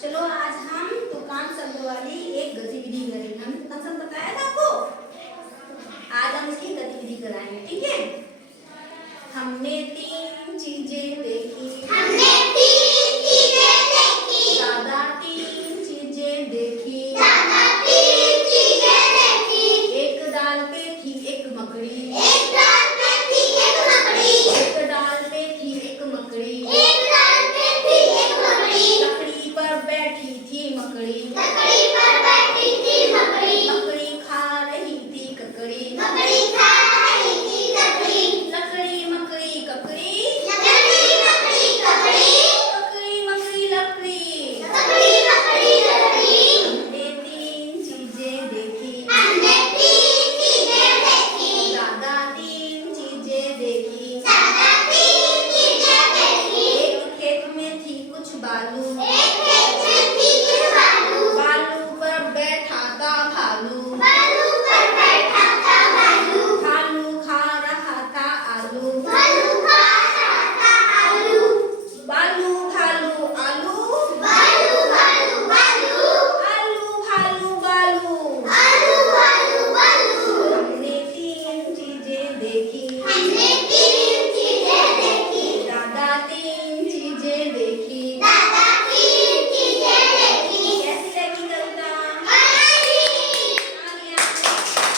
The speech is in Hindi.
चलो आज हम दुकान शब्द वाली एक गतिविधि करेंगे। हमने दुकान शब्द बताया था आपको, आज हम इसकी गतिविधि कराएंगे, ठीक है। हमने 3 चीजें देखी।